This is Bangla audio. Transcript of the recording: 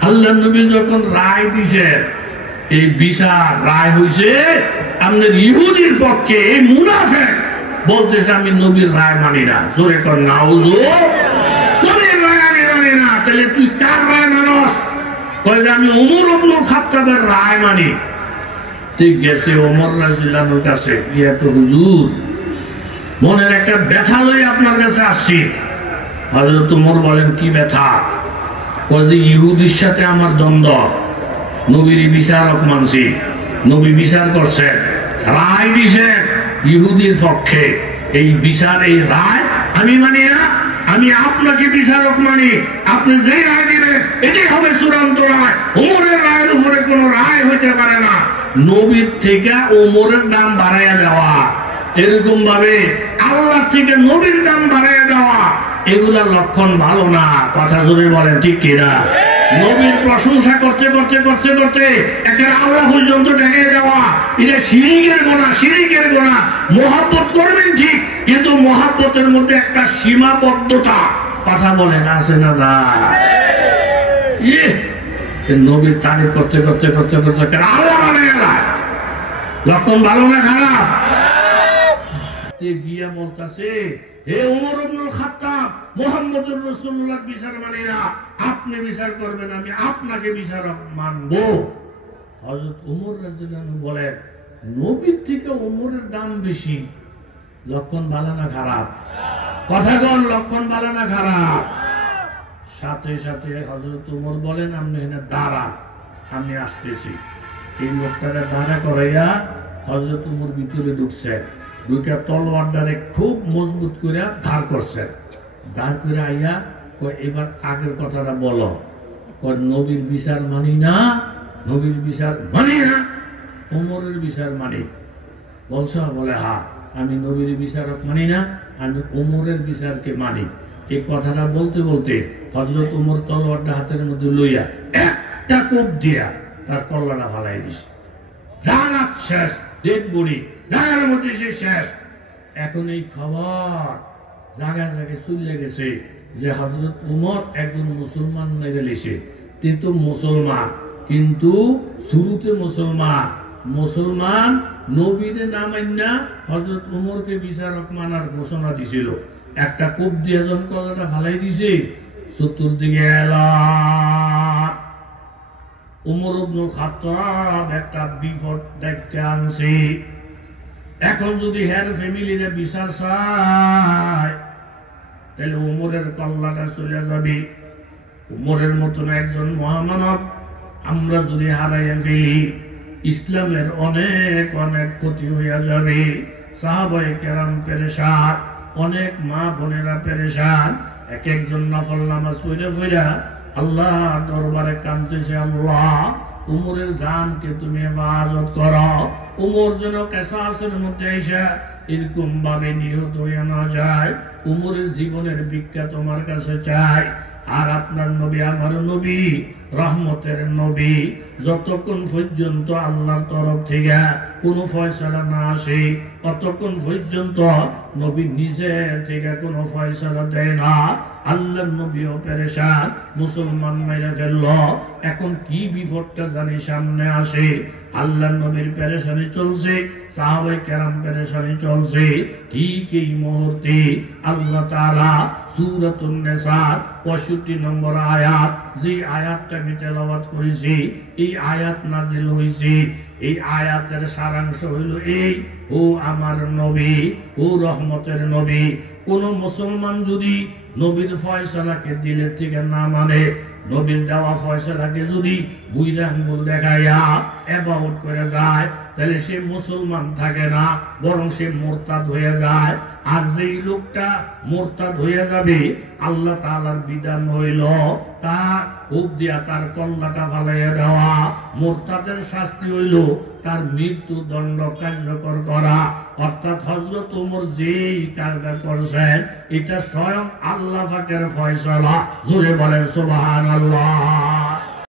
আল্লাহ নবী যখন রায় দিছে এই বিচার রায় হইছে আপনার ইহুদির পক্ষে এই মুনাফিক বলতেছে আমি নবীর রায় মানি না জোরে কর নাউজু নবীর রায় আমি মানি না তাহলে তুই কার রায় মানস কয় যে আমি ওমর ইবনুল খাত্তাবের রায় মানি ঠিক গেছে ওমর রাদিয়াল্লাহু আনহুর কাছে গিয়ে তো হুজুর মনের একটা ব্যথা লই আপনার কাছে আসছি হযরত ওমর বলেন কি ব্যথা কয় যে ইহুদির সাথে আমার দ্বন্দ্ব নবীর বিচারক মানছি নবী বিচার করছে রায় দিছে ইহুদির পক্ষে এই বিচার এই রায় আমি মানি না আমি আপনাকে বিচারক মানি আপনি যে রায় দিবেন এটাই হবে চূড়ান্ত রায় ওমরের রায়ের উপরে কোনো রায় হইতে পারে না নবীর থেকে ওমরের দাম বাড়াইয়া দেওয়া এরকম ভাবে আল্লাহ থেকে নবীর দাম বাড়াইয়া দেওয়া এগুলা লক্ষণ ভালো না কথা জোরে বলেন ঠিক কিনা নবীর প্রশংসা করতে করতে করতে করতে একটা আল্লাহ পর্যন্ত ডেকে যাওয়া এটা শিরিকের গোনা মহব্বত করবেন ঠিক কিন্তু মহব্বতের মধ্যে একটা সীমাবদ্ধতা কথা বলেন আছে না না নবীর তারিফ করতে করতে করতে করতে আল্লাহ মানে লক্ষণ ভালো না খারাপ গিয়া বলতেছে হে ওমর ইবনুল খাত্তাব মুহাম্মদুর রাসূলুল্লাহ বিচার মানি না আপনি বিচার করবেন আমি আপনাকে বিচারক মানব হযরত ওমর রাদিয়াল্লাহু আনহু বলেন নবীর থেকে ওমরের দাম বেশি লক্ষণ ভালো না খারাপ কথা কোন লক্ষণ ভালো না খারাপ সাথে সাথে হযরত ওমর বলেন আপনি এখানে দাঁড়ান আমি আসতেছি এই লোকটাকে দাঁড়া করাইয়া হযরত ওমর ভিতরে ঢুকছে দুইটা তলোয়ার দ্বারে খুব মজবুত করে ধার করছে ধার করে আইয়া এবার আগের কথাটা বলো নবীর বিচার মানি না নবীর বিচার মানি না ওমরের বিচার মানি বলছ বলে হ্যাঁ আমি নবীর বিচারক মানি না আমি ওমরের বিচারকে মানি এই কথাটা বলতে বলতে হযরত ওমর তলোয়ারটা হাতের মধ্যে লইয়া একটা কোপ দিয়া তার কল্লাটা ফালাই দিছে জানাত শেষ ডেড বডি জায়গার মধ্যে সে শেষ এখন এই খবর জায়গায় জায়গায় চলে গেছে যে হযরত ওমর একজন মুসলমান মেরে লেছে তিনি তো মুসলমান কিন্তু শুরুতে মুসলমান নবীদের নাম আইনা হযরত ওমরকে বিচারক মানার ঘোষণা দিছিল একটা কোপ দিয়ে যখন কলাটা ফালাই দিছে চতুর্দিকে এলা ওমর ইবনুল খাত্তাব একটা বিপদ দেখতে আনছে এখন যদি হের ফ্যামিলিরে বিচার চায় তাহলে ওমরের কল্লাটা চলে যাবে ওমরের মতন একজন মহামানব আমরা যদি হারাইয়া ফেলি ইসলামের অনেক অনেক ক্ষতি হইয়া যাবে সাহাবায়ে কেরাম পেরেশান অনেক মা বোনেরা পেরেশান এক একজন নফল নামাজ পড়া আল্লাহ দরবারে কাঁদতেছে আল্লাহ উমরের জানকে তুমি হেফাজত করো উমর যেন কিসাসের মধ্যে এসে এরকম ভাবে নিহত হইয়া না যায় উমরের জীবনের ভিক্ষা তোমার কাছে চাই আর আপনার নবী আমার নবী রহমতের নবী যতক্ষণ পর্যন্ত আল্লাহর তরফ থেকে কোনো ফয়সালা না আসে ততক্ষণ পর্যন্ত নবী নিজে থেকে কোনো ফয়সালা দেয় না আল্লাহর নবীও পেরেশান মুসলমান মেরে ফেলল এখন কি বিপদটা জানি সামনে আসে আল্লাহর নবীর পেরেশানি চলছে সাহাবায়ে কেরাম পেরেশানি চলছে ঠিক এই মুহূর্তে আল্লাহ তাআলা সূরাতুন নিসা 65 নম্বর আয়াত যে আয়াতটা আমি তেলাওয়াত করেছি এই আয়াত নাযিল হয়েছে এই আয়াতের সারাংশ হলো এই ও আমার নবী ও রহমতের নবী কোন মুসলমান যদি নবীর ফয়সালাকে দিলের থেকে না মানে নবীর দেওয়া ফয়সালাকে যদি বুইরা আঙ্গুল দেখাইয়া এবাউট করে যায় তাহলে সে মুসলমান থাকে না বরং সে মুরতাদ হয়ে যায় আর যেই লোকটা মুরতাদ হয়ে যাবে আল্লাহ তাআলার বিধান হইল তার খুব দিয়া তার কল্লাটা ফালাইয়া দেওয়া মুরতাদের শাস্তি হইল তার মৃত্যু দণ্ড কার্যকর করা অর্থাৎ হযরত ওমর যেই কাজটা করছেন এটা স্বয়ং আল্লাহ পাকের ফয়সালা জোরে বলেন সুবহানাল্লাহ।